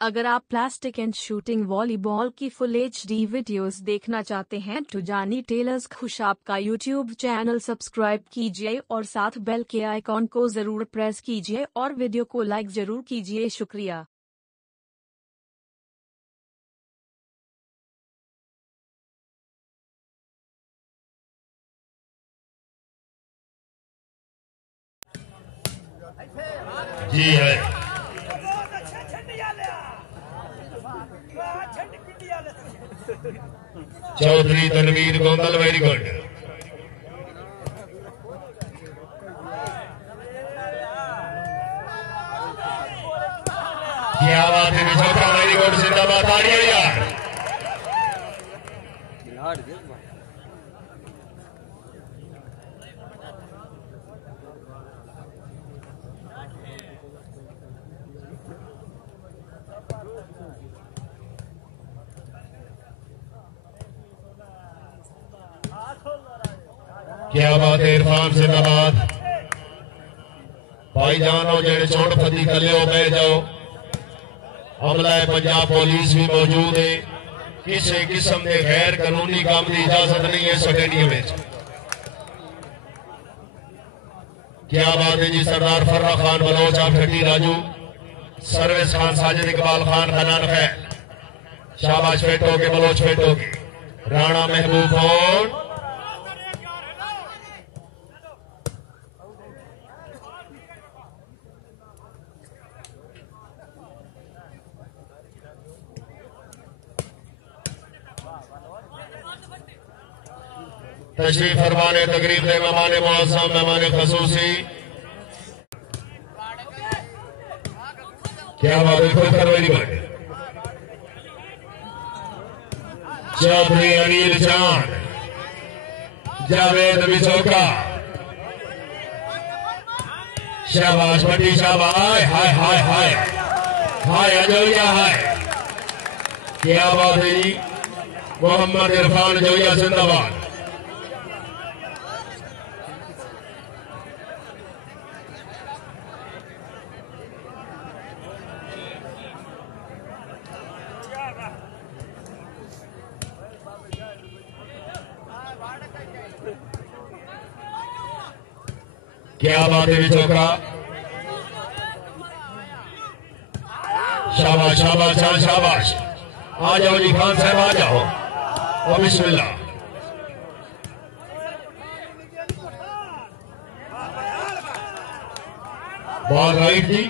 अगर आप plastic and shooting volleyball की फुल HD वीडियोस देखना चाहते हैं तो जानी टेलर्स खुश आपका यूट्यूब चैनल सब्सक्राइब कीजिए और साथ बेल के आइकॉन को जरूर प्रेस कीजिए और वीडियो को लाइक जरूर कीजिए। शुक्रिया। जी है चौधरी तनवीर गोंदल, वेरी गुड। क्या बात है, छोकरा वेरी गुड, जिंदाबाद, तालियां यार। क्या बात है, इरफान जिंदाबाद। भाईजानो जेड़े चोट फती कले बह जाओ, अमला पंजाब पुलिस भी मौजूद है। किसी किस्म के गैर कानूनी काम की इजाजत नहीं है स्टेडियम में। क्या बात है जी, सरदार फर्रा खान बलोच, आप ठट्टी राजू, सर्विस खान, साजिद इकबाल खान, खनान खैर, शाबाश, फेटो के बलोच, फेटो के राणा महबूब खान। तशरीफ फरमाने तकरीब में मेहमान मुअज़्ज़म, मेहमान खसूसी। क्या बात है, खोकर वेरी गुड। चौधरी अनिल, चांद, जावेद बिचौका, शाबाश भट्टी, शाबाश, हाय हाय हाय हाय अजोया, हाय। क्या बात है जी, मोहम्मद इरफान जोया जिंदाबाद। क्या बात है छोकरा, शाबाश शाबाश शाबाश। आ जाओ जी खान साहब, आ जाओ और बिस्मिल्लाह। बॉल राइट जी,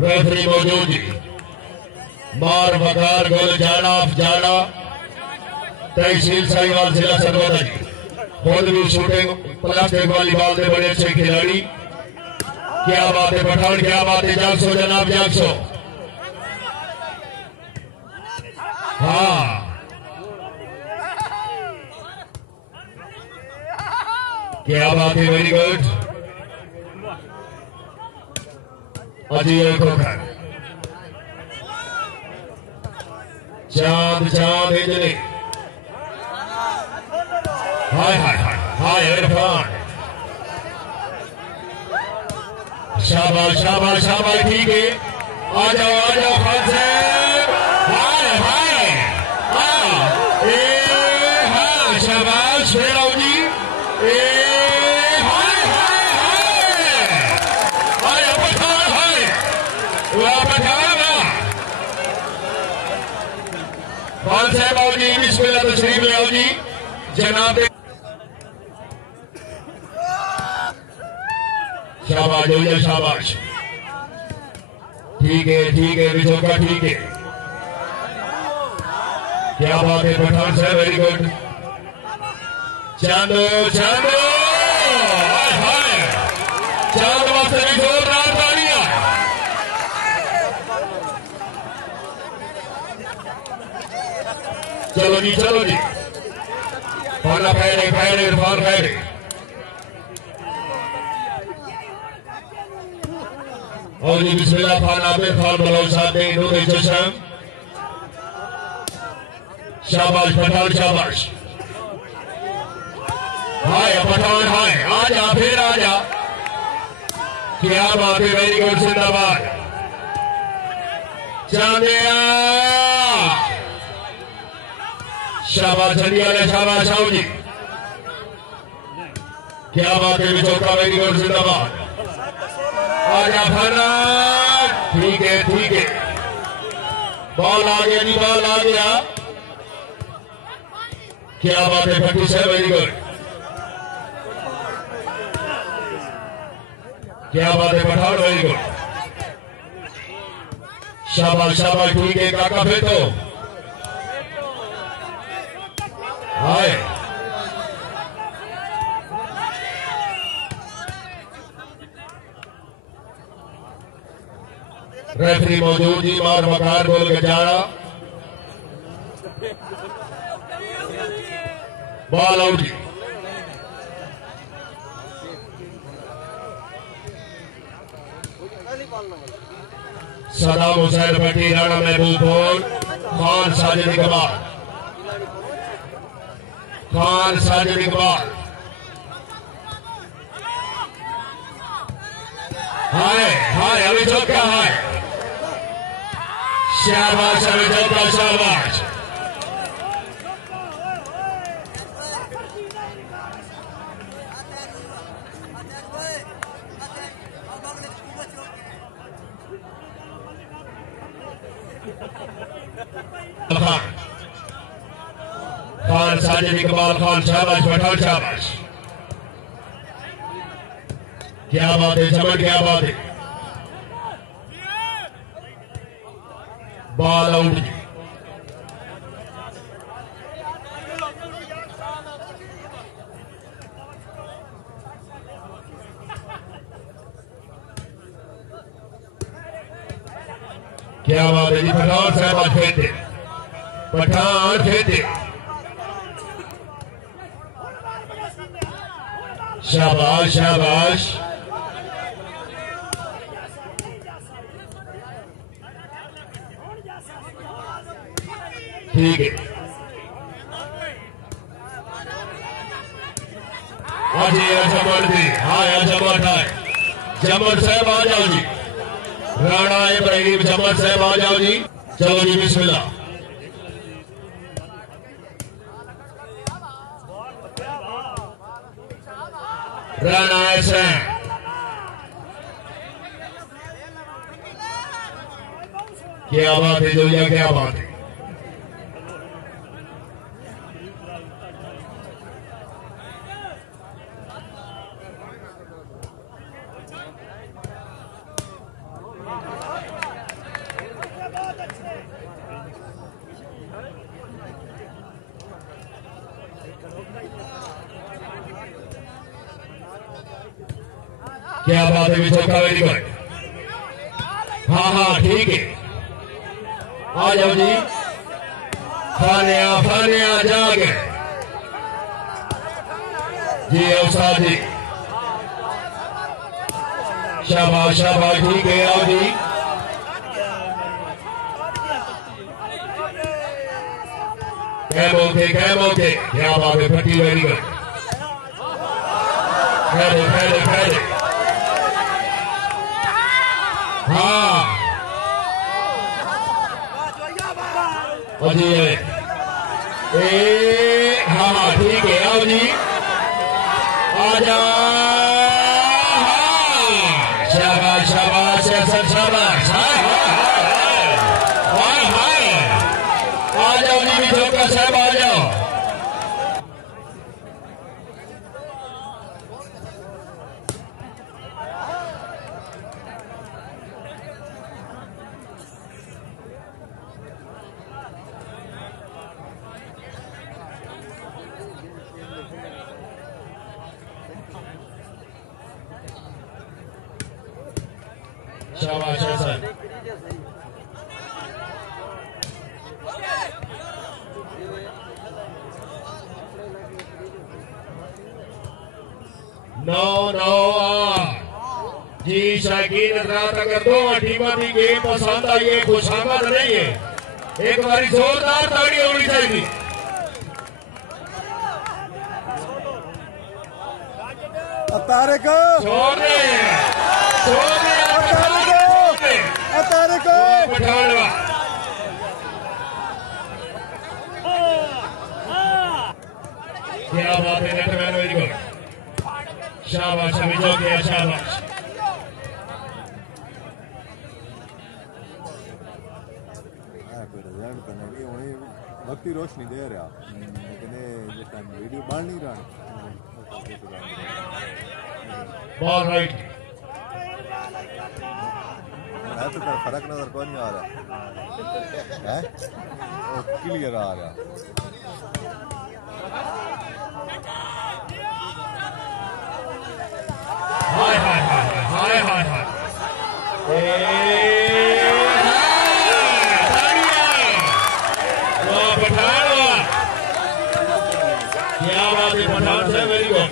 रेफरी मौजूद जी। मार वकार गोल जाना जाना, तहसील साहिवाल जिला सरवदा जी। खुद भी शूटिंग प्लास्टिक वाली बॉल में बड़े अच्छे खिलाड़ी। क्या बात है पठान, क्या बात है, जागसो जनाब जागसो। हाँ क्या बात है, वेरी गुड। अजय खोखर, चांद चांद इंजनी, हाय हाय हाय हाय इरफान, शाबाश शाबाश शाबाश, ठीक है। आ जाओ खान साहब, हाय हाय हाँ, हाँ शाबाश, फिर आओ जी, खान साहब आओ जी, बिस्मिल्लाह तशरीफ ले आओ जी जनाब। शाबाश हो जाए, शाबाश, ठीक है बिचौका, ठीक है। क्या बात है पठान साहब, वेरी गुड। चांद चांद, चांद वास्ते भी जोरदार तालियां। चलो जी, खाना खैर इरफान खैर। और जी बिस्मिल्लाह खान आबिद खान बलोच साहब ने इन्होंने चशम शाबाश पठान शाबाश। हाय पठान हाय, आजा फिर आजा। क्या बात है, वेरी गुड, जिंदाबाद। चांदिया शाबाश, चंदिया शाबाश आओ जी। क्या बात है, चौका, वेरी गुड, जिंदाबाद। आजा फना, ठीक है ठीक है। बॉल आ गया जी, बॉल आ गया। क्या बात है, 57, वेरी गुड। क्या बात है पठान, वेरी गुड। शाबाश शाबाश, ठीक है काका, फिर तो हाय। रेफरी मौजूद जी, मार मकार गोल गजारा। बॉल आउट जी। सदाम हुसैन पट्टी, राणा महबूब बोल, खान साजिद इकबाल, खान साजिद इकबाल। हाय हाय, अभी चौका, हाय शाबाश, अभी चौका, शाबाश। खान साजिद इकबाल, खान शाबाश, पठान शाबाश। क्या बात है समझ, क्या बात है। बॉल आउट जी। क्या बात है जी, पठान शाबाश, फेंकते पठान, फेंकते शाबाश शाबाश। ठीक है, अजी जमर जी, हाय जमर है, जमर साहब आ जाओ जी। राणा इब्राहिम, जमर साहब आ जाओ जी। चलो जी, बिस्मिल्लाह। राणा ऐसा क्या बात है जोलिया, क्या बात है। क्या बात है, चौका, वेरी गुड। हाँ हाँ ठीक है, आ जाओ जी। फानिया जाग जी, औसा जी। शाबाश शाबाश, ठीक है, आओ जी। कैम ओके, क्या बात है, फटी, वेरी गुड। खैर हाँ जी, हाँ ठीक है, आओ जी, आ जाओ। शाबाश शाबाश शाबाश, आ जाओ जी, चौका साहब आ जाओ। शाबाश सर। नौ जी शाकीन हजरात, अगर दो टीमों की गेम पसंद आई है, खुशामद नहीं है, एक बारी जोरदार ताड़ी होनी चाहिए। तारे को छोड़ने तारे को पठानवा क्या बात है नेटमैन, वेरी गुड, शाबाश अभिजो किया, शाबाश। कोई रिजल्ट तो नहीं होनी, बत्ती रोशनी दे रहा लेकिन जिस टाइम वीडियो बन नहीं रहा। बॉल राइट है तो फर्क नजर कौन नहीं आ रहा है, क्लियर आ रहा। हाय हाय हाय हाय हाय हाय पठान, क्या बात है पठान से, वेरी गुड।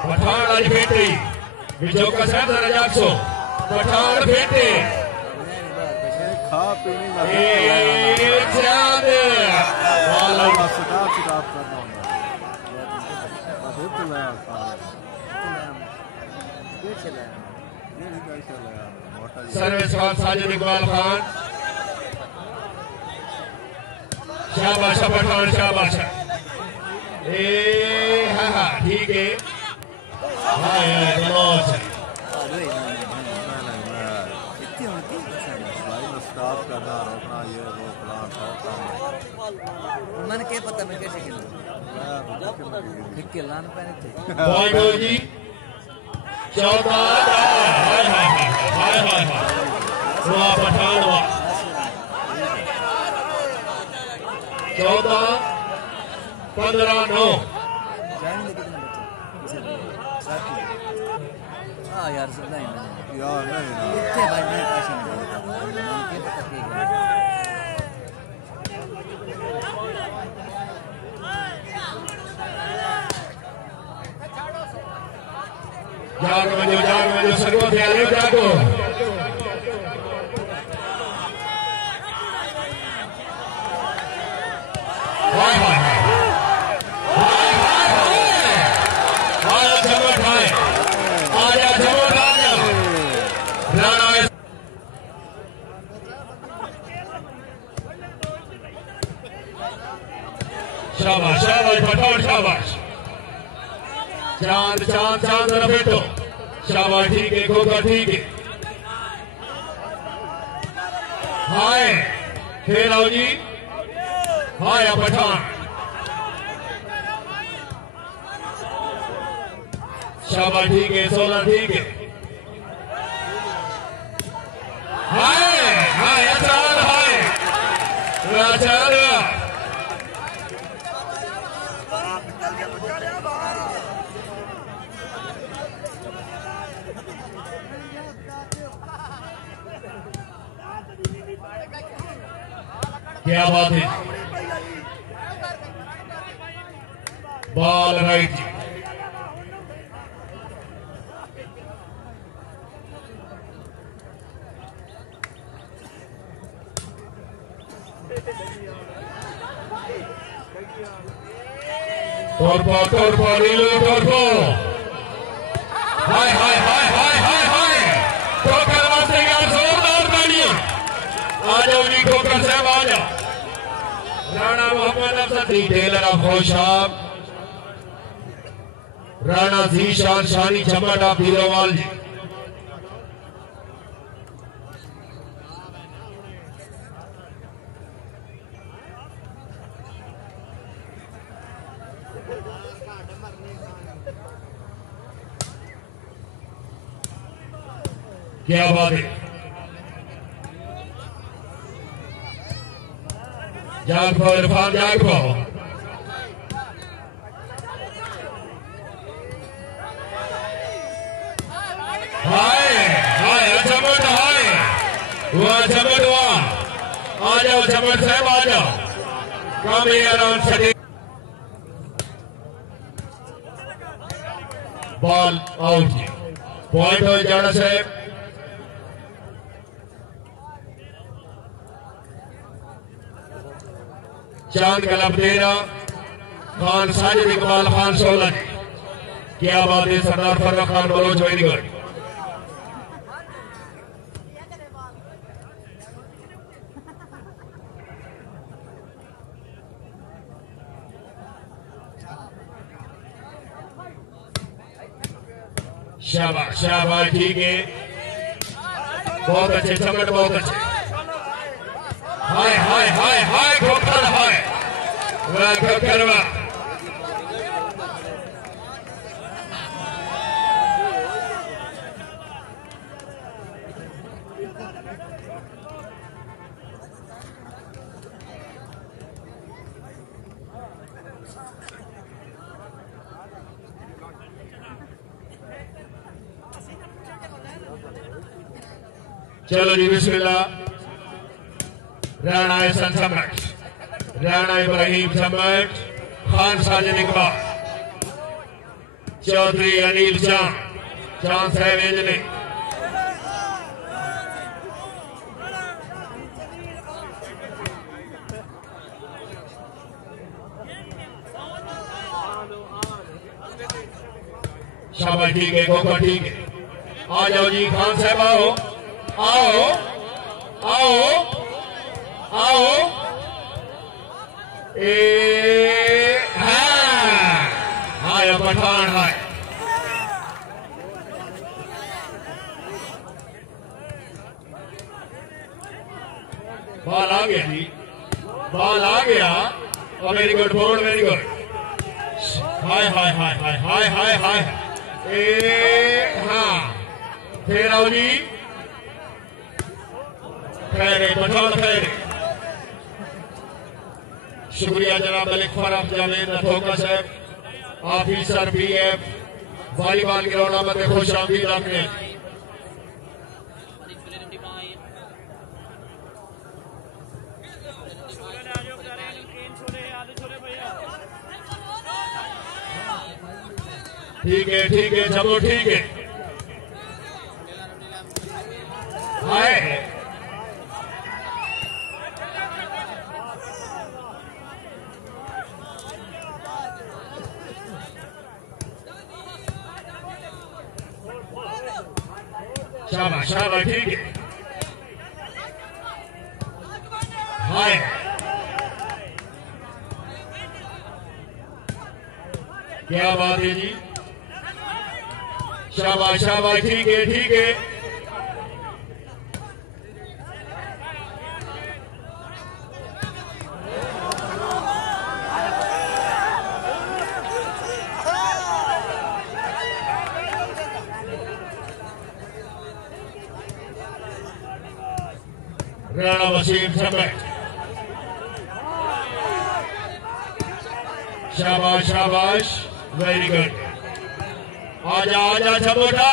पठान आज बेटे विजय का साथ रजासो पठान बेटे खा पीने चांद वाला सिताब करना होगा। सर्विस खान साजिद इकबाल खान, शाबाश पठान, शाबाश। हाँ ठीक है, हाय मनोज स्टॉप करना, रोकना, ये वो प्लान मैंने क्या पता मैं कैसे खेलूं, लाने पहने थे बॉय जी 14 हाय हाय हाय हाय वाह पठान वाह 14-15-9 हाँ यार सब नहीं यार नहीं ना इतने भाई मैं कैसे नहीं बोलता क्या पता जागो सर्वो ध्यान जागो हाय हाय शाबाश शाबाश पठान, शाबाश चांद चांद चांद रफेटो, शाबाश ठीक है खोखा, ठीक है हाय खेल आओ जी, हाय पठान, शाबाश ठीक है 16 ठीक है हाय हाय चांद हाय चांद क्या बात है, बॉल राइट जी torpo रीलो torpo हाय हाय हाय हाय हाय हाय ठोकर वास्ते यार जोरदार तालियां, आ जाओ जी ठोकर साहब आ जाओ। Rana Mohammad Afsar tailor of Hoshab, Rana Zeeshan Shani Chamat of Dhirowal ji, क्या बात है, जाग पाओ इरफान, जाग पाओ हाय हाय झमट हाय वाह झमट वाह, आ जाओ झमट साहब आ जाओ, coming around Sadiq. Ball out. Point हो जाना से चांद का लब देना खान साजिद इकबाल खान सोलन क्या बात है सरदार फर्रुख खान बलोच वेरी गुड शाबाश शाबाश ठीक है बहुत अच्छे चमट बहुत अच्छे हाय हाय हाय हाय खोखर हाय वाह खोखर वाह चलो जी बिस्मिल्लाह राणा एहसन सम्राट राणा इब्राहिम सम्राट खान साजिद इकबाल चौधरी अनिल चांद चांद साहब इंजीनियर शाबाश ठीक है कोका ठीक है आ जाओ जी खान साहब आओ आओ आओ आओ हाय पठान हाय बॉल आ गया जी बॉल आ गया very good bowled very good हाय हाय हाय हाय हाय हाय हाय हाँ फिर आओ जी खैर पठान खैर शुक्रिया जनाब मलिक फराफ जावेद अथोका साहब ऑफिसर बीएफ वॉलीबॉल ग्राउंड में खुश आमदीद आपने ठीक है चलो ठीक है हाय शाबाश शाबाश ठीक है हाय क्या बात है जी शाबाश शाबाश ठीक है राणा वसीम सम्राट शाबाश शाबाश वेरी गुड आजा आजा छबोटा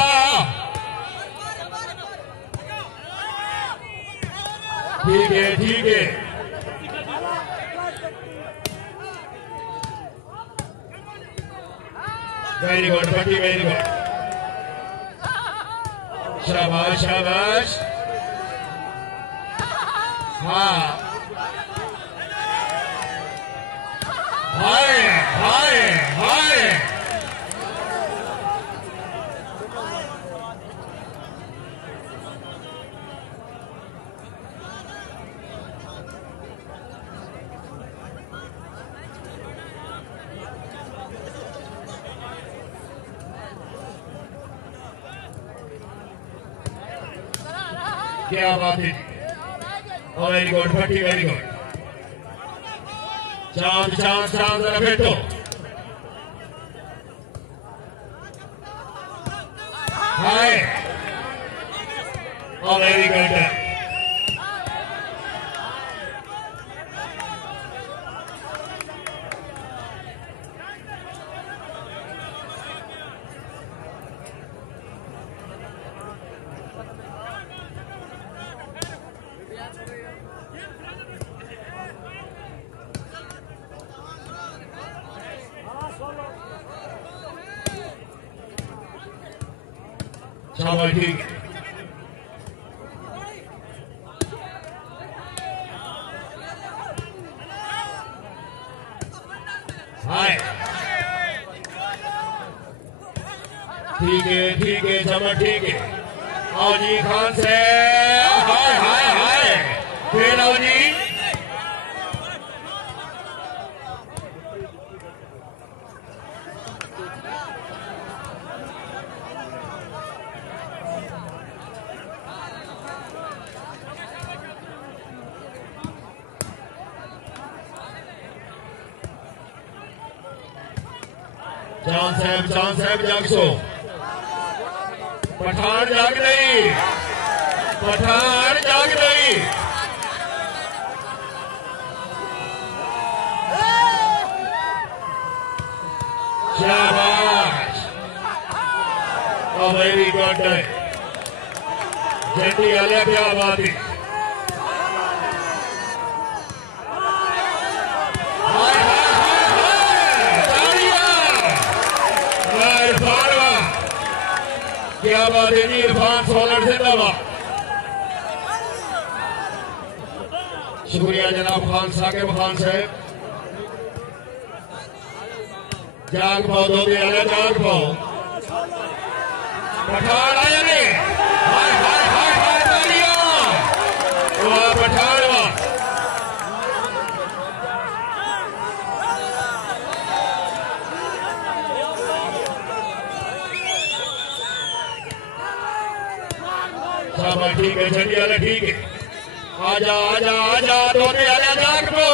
ठीक है वेरी गुड पट्टी वेरी गुड शाबाश शाबाश हाँ हाय हाय हाय क्या बात है वेरी गुड फटी वेरी गुड चांद चांद चांद जरा बैठो हाय वेरी गुड शाबाश ठीक है हाय ठीक है शाबाश ठीक है आओ जी खान से हाय हाय हाय फिर आओ जी चांद साहब जाग सो पठान जाग नहीं शाबाश वेरी गुड जल्दी आलिया क्या बात है क्या बात है जी इरफान सोलर जिंदाबाद शुक्रिया जनाब खान साकिब खान साहब जाग पाओ दो दिया जाग पाओ पठान आया नहीं हाय हाय हाय हाय तालियां वाह पठान वाह ठीक है झंडी वाला ठीक है आजा आजा आजा तोते आजा जाग पो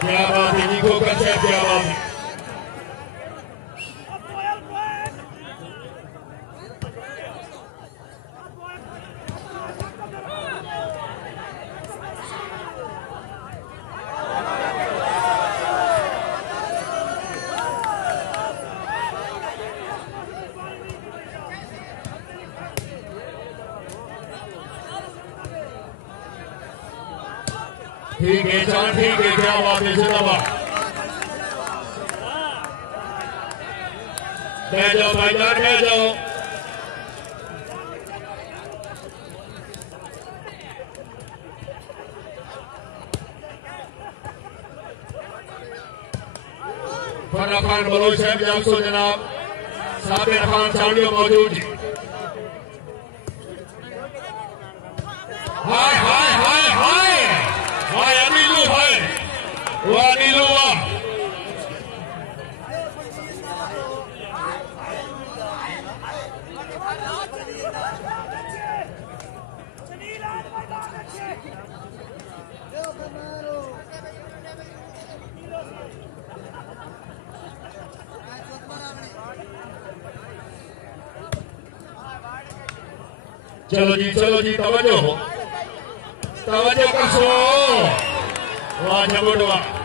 क्या बात है निको कर से क्या बात है ठीक है चांद ठीक है क्या बात है जिंदाबाद कह जाओ भाईजान कह जाओ फर्रा खान बलोच साहब जागसो जनाब साबिर खान चांडियो मौजूद जी हाय हाय हाय हाय हाय अनिलू हाय वाह अनिलू वाह चलो जी तवज्जो कर सो वाह जबरदस्त वाह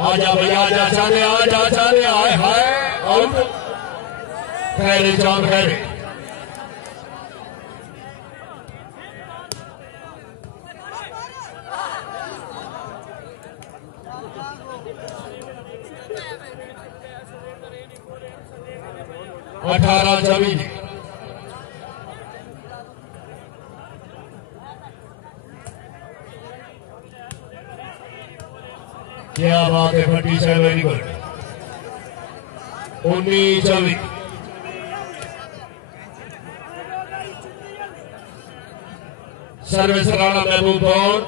आजा भैया आजा चांदे आए हाय आउट खैर चांद खैर 18-24 क्या बात है भट्टी से वेरी गुड 19-24 सर्विस राणा महबूब कौर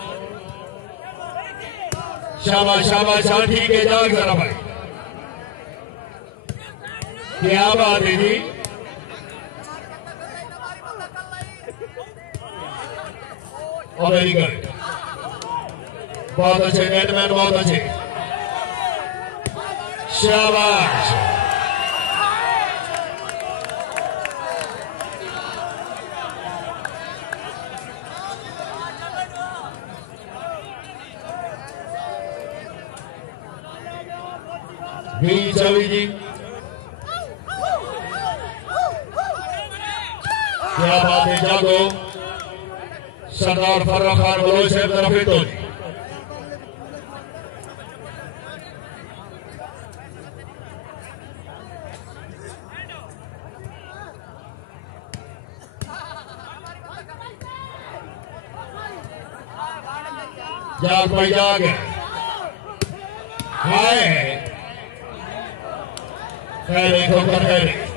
शाबाश शाबाश हाँ ठीक है जाग जरा भाई क्या बात है जी वेरी गुड बहुत अच्छे नेटमैन बहुत अच्छे शाबाश चवी जी क्या बात है जागो सरदार फर्रुख खान बलोच साहब तरफ हिट हो जी जाग भाई जाग हाय खैर ठोकर खैर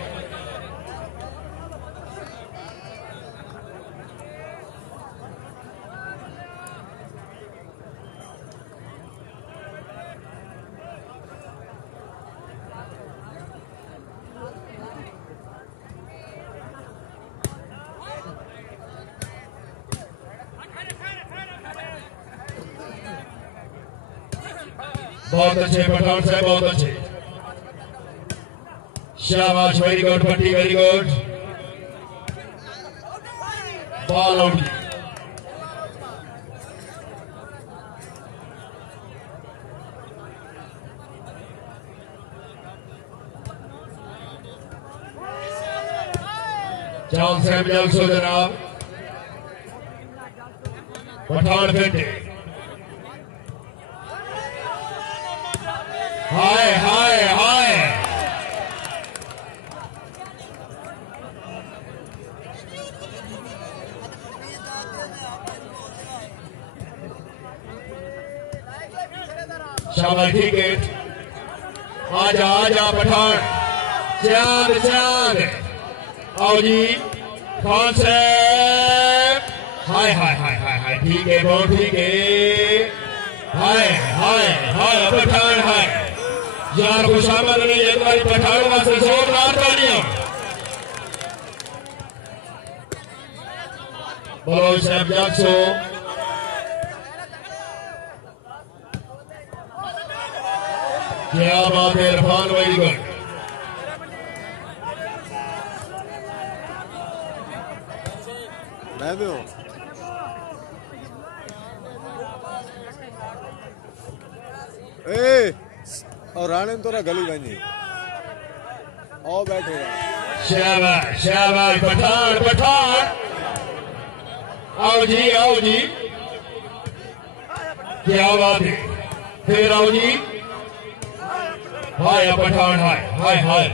बहुत अच्छे पठान साहब बहुत अच्छे शाबाश वेरी गुड पट्टी वेरी गुड बॉल आउट चांद साहब जल्द सो जनाब पठान फेंटे हाय हाय हाय शाबाश ठीक है आजा आजा पठान चांद चांद आओ जी खान साहब हाय हाय हाय हाय हाय ठीक है बहुत ठीक है हाय हाय हाय पठान हाय यार खुशामद नहीं है तुम्हारी पठानों का से जोरदार तालियां बलोच साहब जागसो क्या बात है इरफान वेरी गुड मैं भी हूँ ए और राणे तोरा गली बनी आओ बैठे शाबाश शाबाश पठान पठान आओ जी क्या बात है फिर आओ जी हाय पठान हाय हाय हाय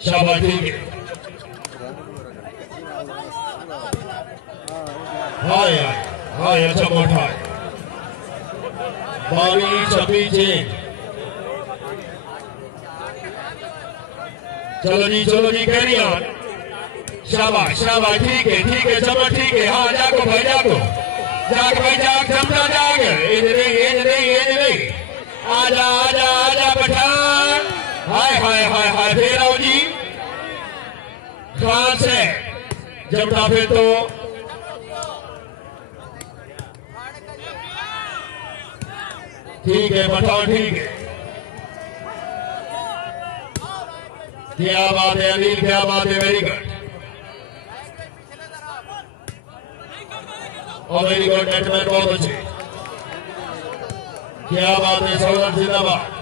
शाबाश ठीक है हाय हाय अच्छा मोटा है 22-26 चलो जी कैरी ऑन शाबाश शाबाश ठीक है चलो ठीक है हाँ जागो भाई जाग जमना जाग नहीं आजा पठान हाय फिर आओ जी खान से जमना फिर तो ठीक है पठान ठीक है क्या बात है अनिल क्या बात है वेरी गुड और वेरी गुड नेटमैन बहुत अच्छे क्या बात है सौरभ जिंदाबाद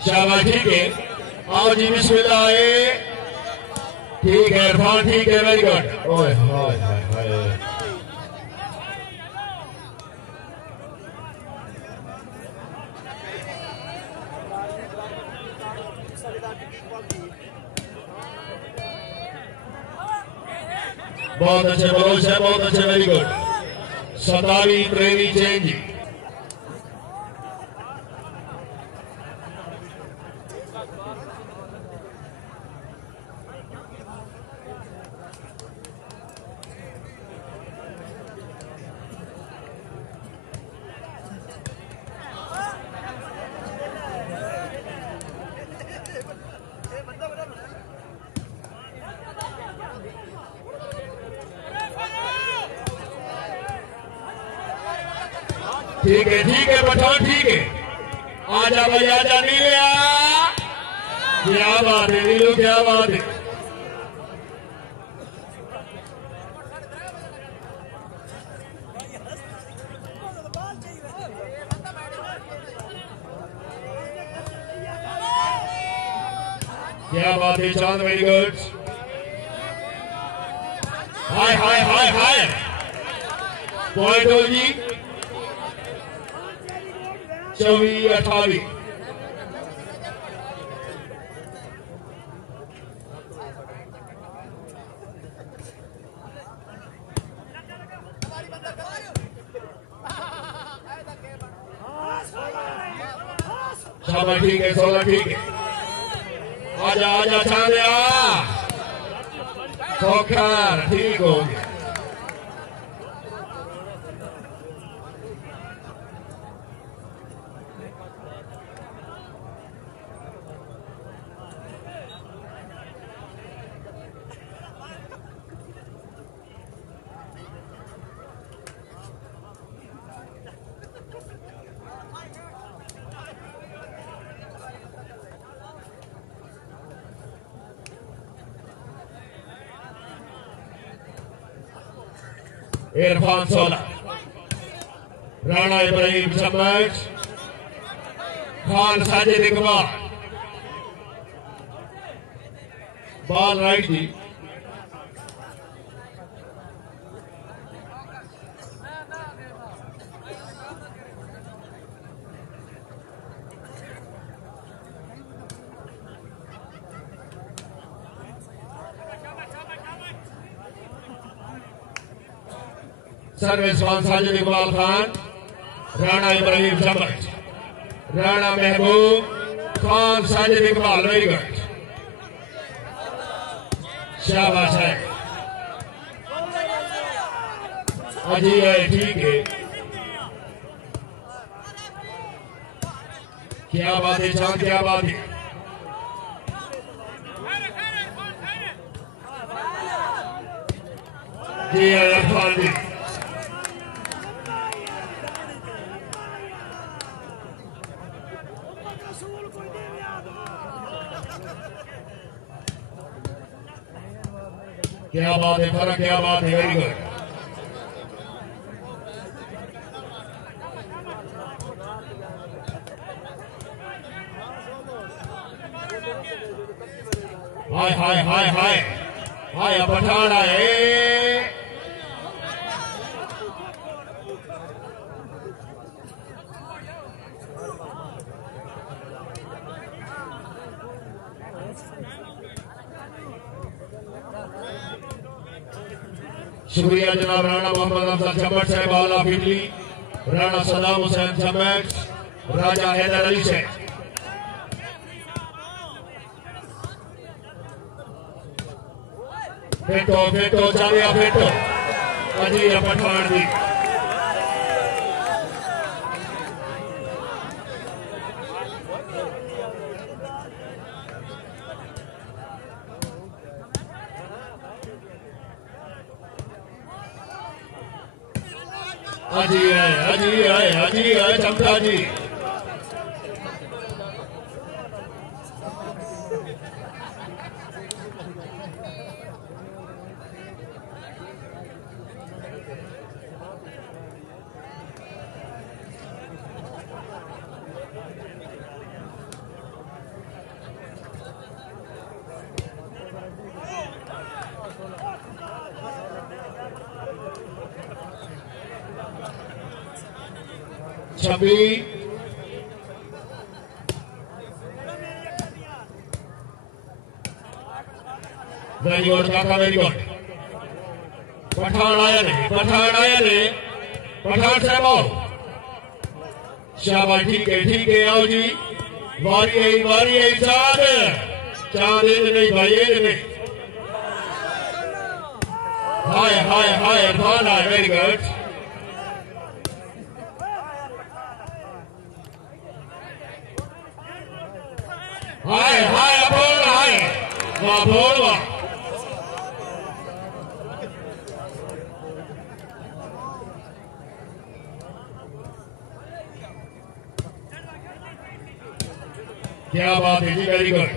शाबाश, ठीक है, आओ जी, बिस्मिल्लाह। ठीक है इरफान, ठीक है, वेरी गुड। ओए हाय हाय हाय, बहुत अच्छे बलोच है, बहुत अच्छे, वेरी गुड। 27 प्रेमी चेंज। ठीक है पठान, ठीक है, आजा भाई आजा, नीले आ, क्या बात है नीलू, क्या बात है। क्या बात है चांद, वेरी गुड। हाय हाय हाय हाय, पॉइंट हो जी, 24-28। शाबाश, ठीक है 16, ठीक है, आजा आजा चांद, खोखर, ठीक हो गया। इरफान 16, राणा इब्राहिम चम्मच, खान साजिद इकबाल, बॉल राइट जी। सर्विस वन साजिद इकबाल खान, राणा इब्राहिम चम्मच, राणा महबूब, खान साजिद इकबाल, वेरी गुड, शाबाश है, अजी है, ठीक है, क्या बात है चांद, क्या बात है। जी इरफान जी, क्या बात है फर्क, क्या बात है, वेरी गुड। हाय हाय हाय हाय हाय, पठान आए, शुक्रिया जनाब राणा मोहम्मद अफजल चम्मच साहब, आला फिटली, राणा सदाम हुसैन चम्मच, राजा हैदर अली साहब। फेटो फेटो चालिया फेटो, अजी पठान जी, हाजी है चमचा जी। छबी वेरी गुड काका वेरी गुड। पठान आया नहीं पठान साहब आओ। शाबाश ठीक है आओ जी। वारी है चांद नहीं भाई नहीं। हाय इरफान आए वेरी गुड। हाय बोल वाह। क्या बात है जी वेरी गुड।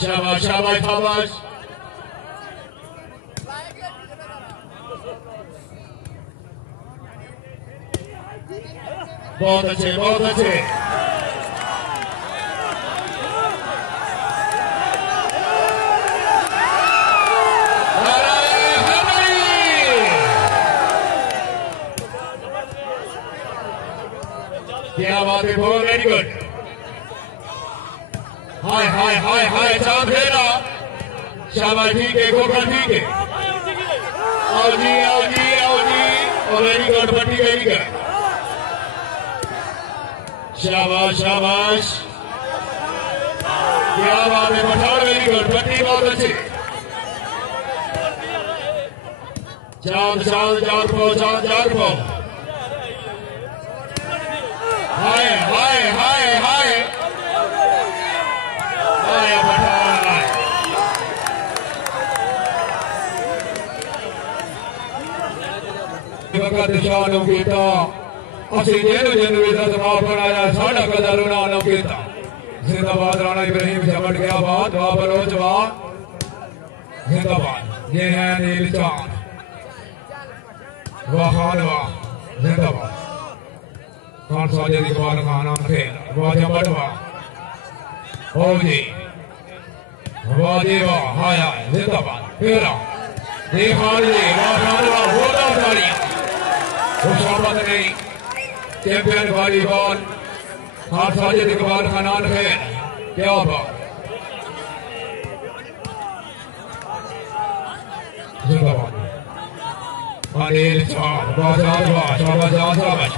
शाबाश बहुत अच्छे क्या बात है बहुत वेरी गुड। हाय चांद फेरा। शाबाश ठीक है गोकर ठीक है। आओ जी और वेरी गुड पट्टी वेरी गुड। शाबाश क्या बात है पठान वेरी गुड पट्टी बहुत अच्छी। चांद पो हाय पठान दिशानों कीता असि जेनु इज्जत माफ बनाया साडा कदर उन्होंने कीता। जिंदाबाद राणा इब्राहिम झमट गया बात वाह बलोच वाह। जिंदाबाद ये है नील चांद वाह खान वाह। जिंदाबाद खान साजिद इकबाल खान खेल वाह झमट वाह। ओ जी वाह हाय जिंदाबाद फेरा देखा वाह खान वाह होता तालियां। खुशामद नहीं चैंपियन वॉलीबॉल खान साजिद इकबाल खान खेल क्या बात। जिंदाबाद अनिल चांद शाबाश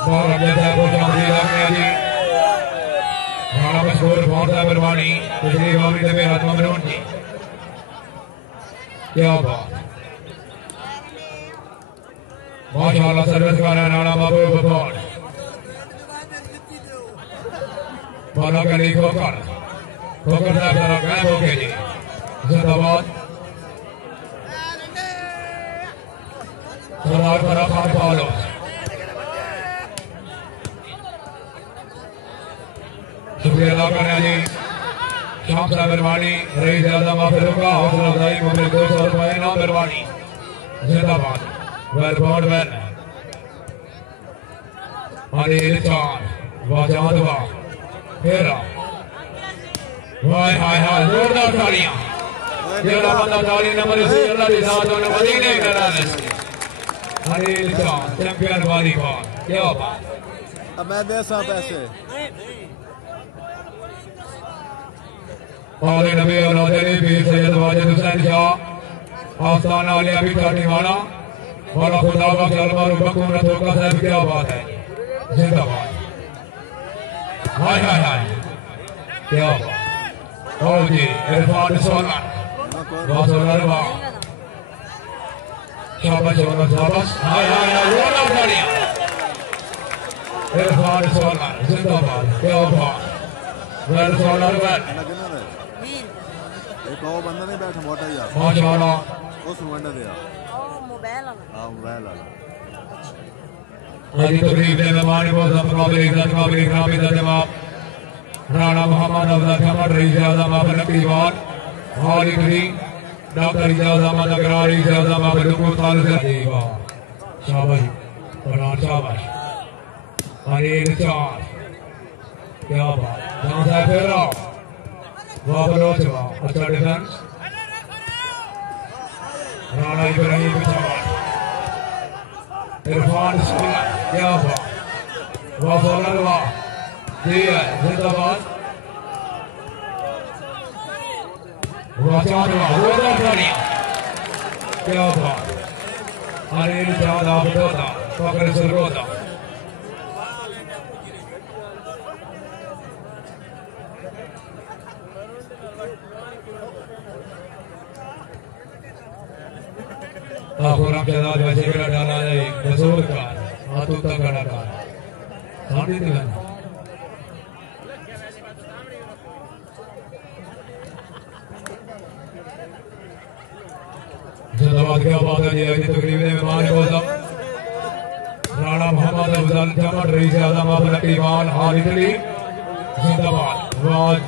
बहुत अगले को चांदी लगे जी। राणा मशहूर बहुत है बरवानी पिछली बार में हाथ में जी क्या बात। माशाअल्लाह सर्विस कर राणा बाबू बतौर बाला का नहीं खोकर साहब जरा गायब हो गए जी। जिंदाबाद सरदार पर खान पालो शुक्रिया अदा करना जी। शाम साहब बरवानी रही ज्यादा माफिलों का हौसला अफजाई मुझे 200 रुपए ना बरवानी। जिंदाबाद वेल अनिल चांद वाह चांद वाह फेरा हाय जोरदार तालियां। जेड़ा बंदा ताली नंबर से अल्लाह दी जात ने मदीने करा दे। अनिल चांद चैंपियन वॉलीबॉल क्या बात। अब मैं दे सा पैसे और नबी औलाद पीर सैयद वाजिद हुसैन शाह आस्थाना वाले अभी काटने वाला वाला खुदा का सलमान बकूर रखोगा साहब क्या बात है। जिंदाबाद हाय क्या बात। और जी इरफान सोलर वाह शाबाश हाय जोरदार तालियां। इरफान सोलर जिंदाबाद क्या बात। वेल सोलर वेल एक और बंदा नहीं बैठा मोटा यार माशाल्लाह उस वंडा दे मोबाइल मोबाइल वाला आज तकरीब में मेहमान को मुकाबले इज्जत मुकाबले इकराम इज्जत जवाब राणा मोहम्मद अफजल खमर रईस आज़म अहमद नकीवान हाली करी डॉक्टर इजाज़ अहमद अकरार इजाज़ अहमद दुकूर खालिद देवा शाबाश पठान शाबाश अनिल चांद क्या बात जहां से फिर रहा वाह बलोचवा अच्छा डिफेंस राणा इब्राहिम शाबाश इरफान सोलर क्या बात वाह सोलर वाह जी है जिंदाबाद वाह चांद वाह जोरदार तालियां क्या बात अनिल चांद आप दोता फकर सरगोदा आखोरम के साथ वैसे करा डाला जाए दसोर का हाथों तक करा डाला सामने दिखा जिंदाबाद क्या बात है जी अभी तकरीब में मेहमान को राणा मोहम्मद अफजल जमर रईस आज़म अहमद नकीवान हाली करी जिंदाबाद वाज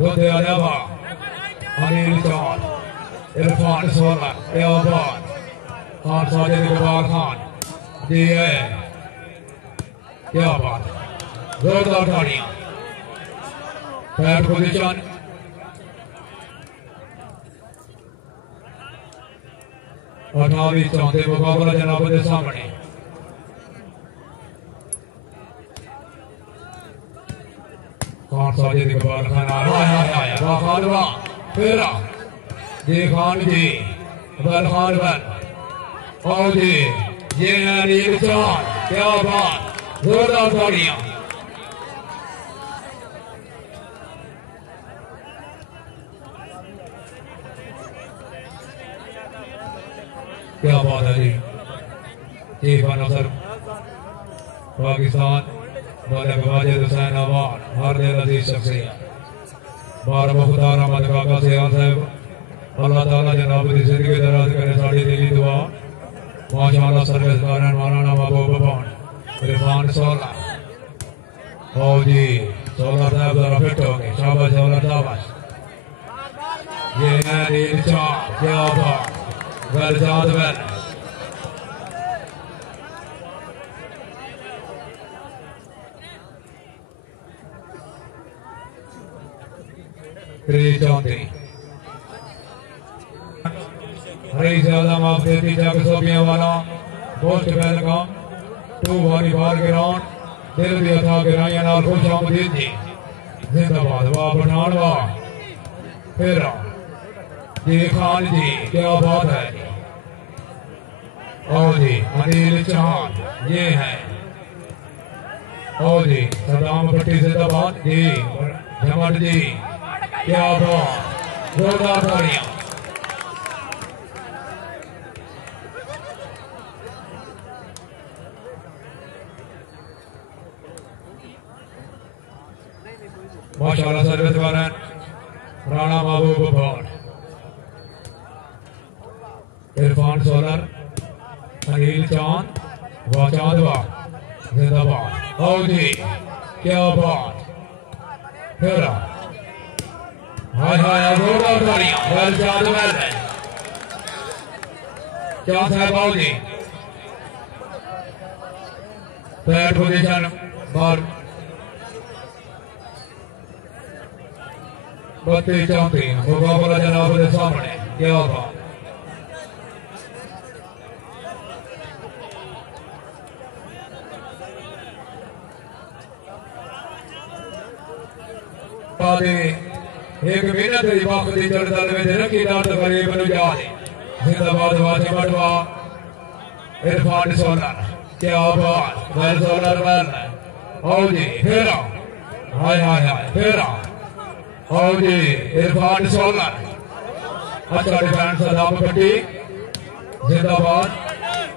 रोदे अलावा अनिल चांद इरफान सोलर क्या बात खान साजिद इकबाल खान जी है क्या बात जोरदार तालियां पैर पोजीशन अठावी चौथे मुकाबला जनाब के सामने खान साजिद इकबाल खान आया वाह खान वाह फिर जी खान जी बल खान बल और जी ये अनिल चांद क्या बात जोरदार तालियां क्या बात है जी चीफ अनसर पाकिस्तान मलिक वाजिद हुसैन अवान हर दिल अजीज शख्सियत बार मुख्तार अहमद काका सयाल साहब अल्लाह ताला जनाब की जिंदगी दराज करे साड़ी दिली दुआ माशाअल्लाह सर्विस कारण मौलाना महबूब भवन इरफान सोलर ओ जी सोलर साहब जरा फिट हो गए शाबाश सोलर शाबाश ये है अनिल चांद क्या बात वेल चांद वेल चांदी रईस आज़म आप देती जग सोबिया वाला post welcome to volleyball ground दिल दी अथा गिराइयां नाल खुश आमदीद जी जिंदाबाद वाह पठान वाह फिर जी खान जी क्या बात है ओ जी अनिल चांद ये है ओ जी सदाम भट्टी जिंदाबाद जी जमट जी क्या बात जोरदार तालियां माशाअल्लाह सर्विस वालन राणा महबूब भवन इरफान सोलर अनिल चांद वाह चांद वाह जिंदाबाद ओ जी क्या बात फिर हाय हाय जोरदार तालियां वेल चांद वेल क्या साहब आओ जी पैर पोजीशन बार 32-34 मुकाबला जनाब के सामने क्या बात एक मिनट वक्त की चढ़दल में रखी दर्द गरीब जाने जिंदाबाद वाजे बटवा इरफान सोलर क्या बात वेल सोलर वेल ओ जी फिर हाय हाय हाय फिर ओ जी इरफान सोलर अच्छा डिफेंस सदाम भट्टी जिंदाबाद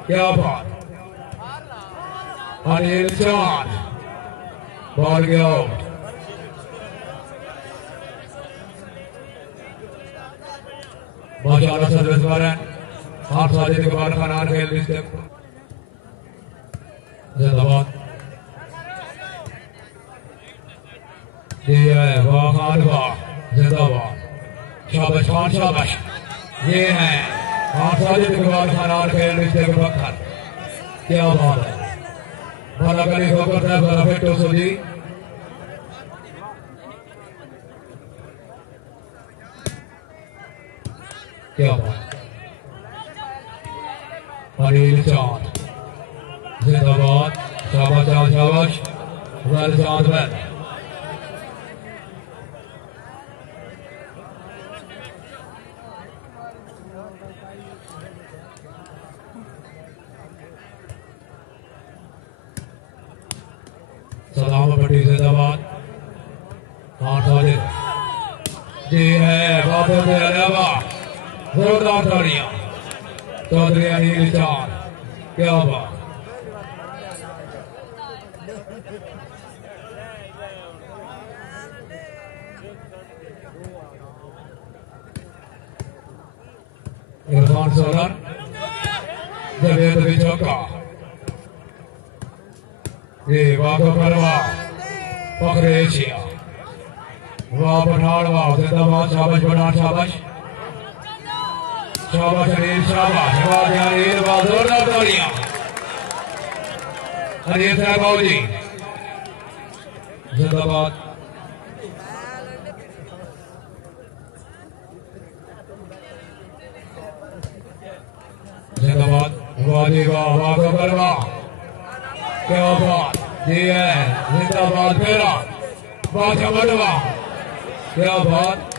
क्या बात अनिल चांद बॉल गया माशाल्लाह सर्विस पर है हाथ साजिद इकबाल खान खेल रही है जिंदाबाद ये है वाह खान वाह जिंदाबाद शाबाश खान शाबाश ये है हाथ साजिद इकबाल खान खेल रही है पत्थर क्या बात है भला कली होकर है भला फेटो सोजी क्या बात अनिल चांद जिंदाबाद शाबाश चांद शाबाश वेल चांद वेल सलाम पट्टी जिंदाबाद हाथ साजिद जी है बाबू के अलावा जोरदार तालियां चौधरी अनिल चांद क्या बात इरफान सोलर जवेद बिचौका ये वाको करवा पकड़े एशिया वाह पठान वाह जिंदाबाद शाबाश पठान शाबाश शाबाश अनिल शाबाश वाह अनिल वाह जोरदार तालियां अनिल साहब जी जिंदाबाद जिंदाबाद वाह जी वाह वाह को करवा क्या बात ये है जिंदाबाद मेरा वाह चमड़वा क्या बात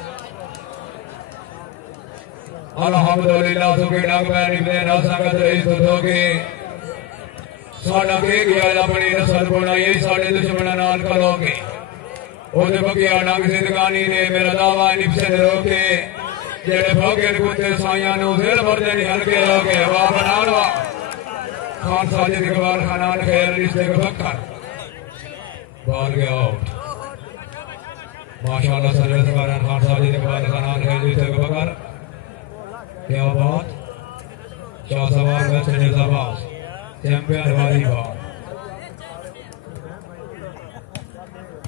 अल्हम्दुलिल्लाह सुखे डाक में निकले ना संगत रही सुधो के साड़ा के गया अपनी नस्ल बोना ये साड़े दुश्मन नाल करोगे ओदे बगिया डाक जिंदगानी ने मेरा दावा निपसे रोके जेड़े भोगे कुत्ते साइयां नु फिर भरदे नहीं हल्के रोके वाह बनावा खान साजिद इकबाल खान खेल रिश्ते के बक्कर बाल गया आउट माशाल्लाह सर्विस पर खान साजिद इकबाल खान खेल रिश्ते के बक्कर क्या बात शाह सवार मैच निजाबाज चैंपियन वाली बात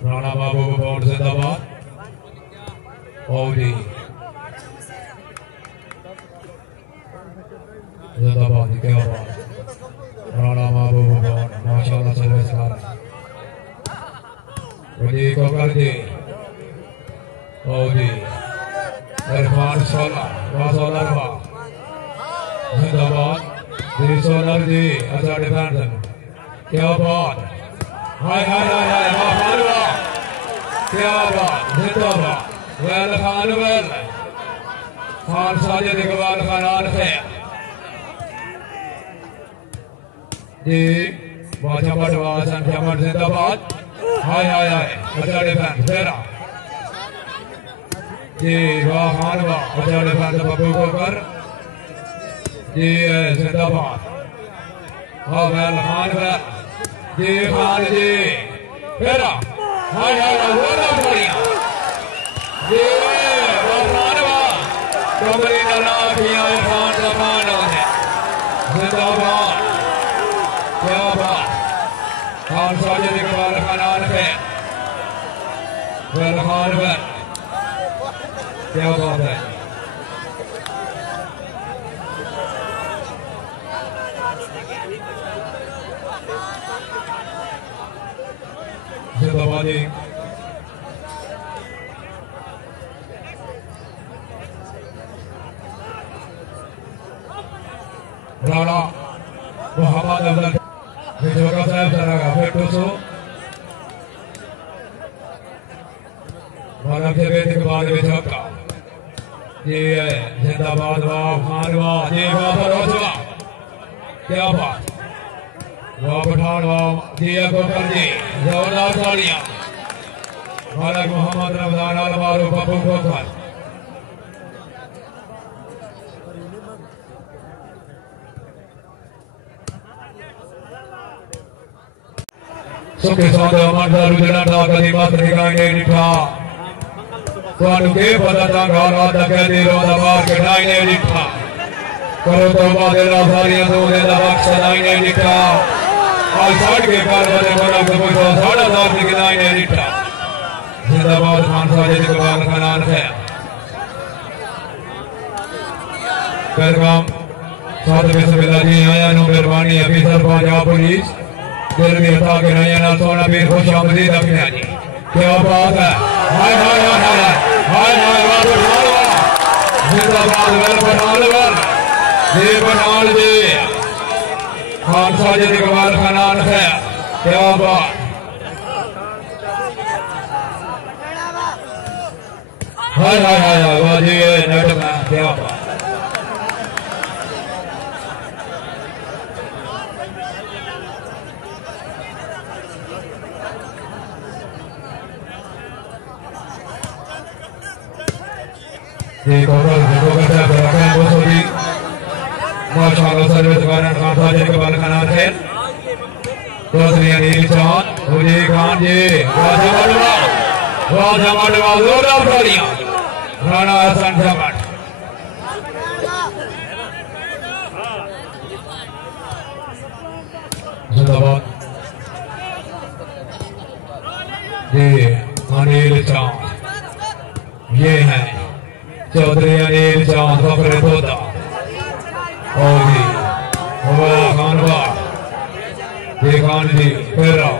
राणा बाबू को बाउंड जिंदाबाद ओडी जिंदाबाद क्या बात राणा बाबू को बाउंड माशाल्लाह सर्विस कर वजी को कर दी ओडी इरफान सोलर वाह सोलर वाह जिंदाबाद जी सोलर जी अच्छा डिफेंडर क्या बात हाय हाय हाय हाय वाह खान वाह क्या बात जिंदाबाद वेल खान वेल खान साजिद इकबाल खान खेल जी वाचा बड़वा संख्या मर जिंदाबाद हाय हाय हाय अच्छा डिफेंस तेरा जी वाह खान वाह अच्छा डिफेंस पप्पूकोखर जी जिंदाबाद हाँ वेल खान वेल जी खान जी तेरा हाय हाय हाय जोरदार तालियां जी वाह खान वाह कमरे ना किया खान जमान है जिंदाबाद क्या बात खान साजिद इकबाल खान खेल वेल खान वेल क्या बात है जिंदाबाद राणा मोहम्मद अफजल जोगा साहब जरा फेटो सो वाला के बेटे के बाद में झटका ये है जिंदाबाद वाह खान वाह ये वाह भरोसा क्या बात वाह पठान वाह दिया कोकर जी जोरदार तालियां वाला मोहम्मद रमजान आल मारूफ पप्पूकोखर सुखे सादे अमर दारू जड़ा था कदी मत निगाहे निठा ਤੁਹਾਨੂੰ ਕੀ ਪਤਾ ਤਾਂ ਗਾਲਾਂ ਦਾ ਕਹਿੰਦੀ ਰੋਦਾ ਮਾਰ ਕੇ ਨਾਈ ਨੇ ਲਿਖਾ ਕਰੋ ਤੋਬਾ ਦੇ ਨਾਲ ਸਾਰੀਆਂ ਦੋਦੇ ਦਾ ਬਖਸ਼ ਨਾਈ ਨੇ ਲਿਖਾ ਆਲ ਛੱਡ ਕੇ ਕਰ ਬਦੇ ਬੜਾ ਕੋਈ ਸਾਡਾ ਸਾਥ ਦੀ ਨਾਈ ਨੇ ਲਿਖਾ जिंदाबाद खान साजिद इकबाल खान है पैगाम साथ में सबला जी आया नो मेहरबानी अफीसर पंजाब पुलिस दिल में था के नया ना सोना पीर खुश आमदीद अपने जी क्या बात है हाय हाय हाय हाय हाय हाय जिंदाबाद वेल बनाल जी खान साजिद इकबाल खान है क्या बात हाय हाय हाय वाह जी नेट में क्या बात जी कोरल देखो कैसे बराबर दोस्तों जी माशाल्लाह सर्विस कारण खान साजिद इकबाल खान है दूसरी अनिल चांद मुझे खान जी वाह जमाडवा जोरदार तालियां राणा हसन जमाड जिंदाबाद जी अनिल चांद ये है चौधरी अनिल चांद फखरे तोता और जी खान जी खान जी फिर आओ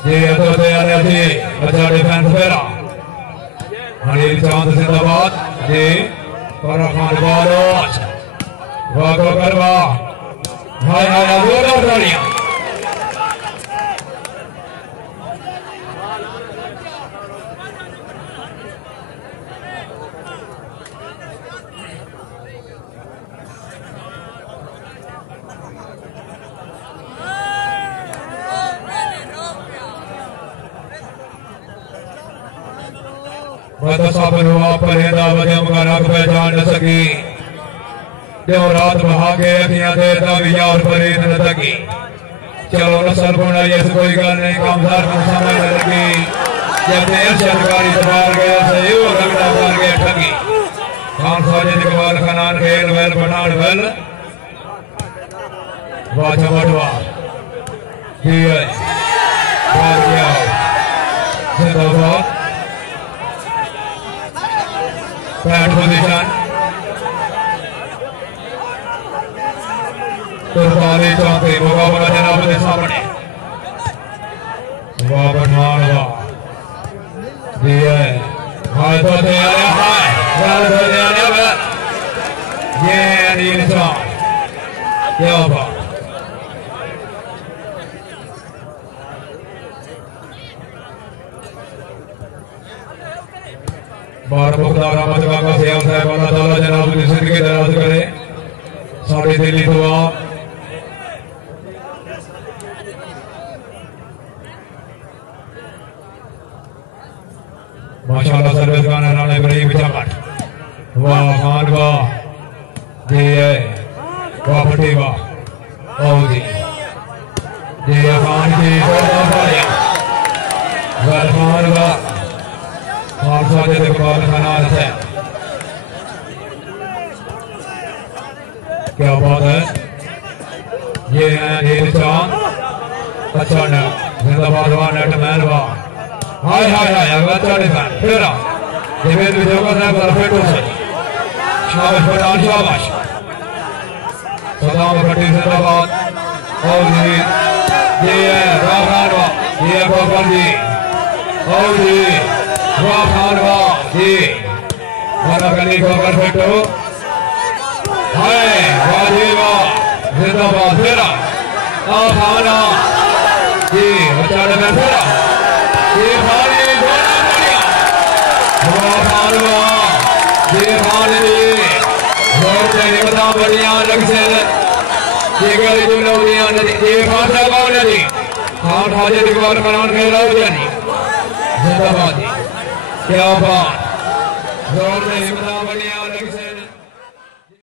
जी तो तैयार है जी अच्छा डिफेंस फेरा अनिल चांद जिंदाबाद जी पर खान बालोच वाह को करवा हाय हाय जोरदार तालियां परहेदा वजम का रख पहचान न सकी जो रात बहा के अखियां देर तक यार परेद न सकी चलो नसल बुना ये कोई गल नहीं कामदार को समझ न लगी जब देर सरकारी दबार गया से यो रगड़ा कर गया ठगी खान साजिद इकबाल खान खेल वेल बनान वेल वाह जमडवा जी है बाहर गया जिंदाबाद बैट पोजीशन कुर्बानी चाहते मुकाबला जनाब के सामने वाह पठान वाह जी है हाय तो तैयार है हाय वेल तैयार है ये अनिल चांद क्या बात बार मुख्तार अहमद काका सैयाल साहब अल्लाह ताला जनाब की जिंदगी दराज करे साड़ी दिली दुआ माशाल्लाह सर्विस का नाम इब्राहिम चमट वाह खान वाह जी है वाह फटी वाह ओ जी खान जी खान वाह खान साजिद इकबाल खान है क्या बात है ये है अनिल चांद अच्छा न जिंदाबाद वाह नेट मैन वाह हाय हाय हाय अच्छा डिफेंस फिर डिफेंस विजयोगा साहब परफेक्ट हो सके शाबाश पठान शाबाश सदाम भट्टी जिंदाबाद और जी ये है वाह खान वाह ये है कॉकर जी और जी वाह खान वाह जी वाला गली को परफेक्ट हो हाय वाह जी वाह जिंदाबाद फेरा खाना जी अच्छा में फेरा ये खान जी वाह खान वाह जी खान जी बहुत निकता बढ़िया लग से ये गली को लोगियां नदी ये खान साहब नदी खान साजिद इकबाल खान खेला जानी जिंदाबाद क्या बात जोर से हिम्मत बढ़िया लग से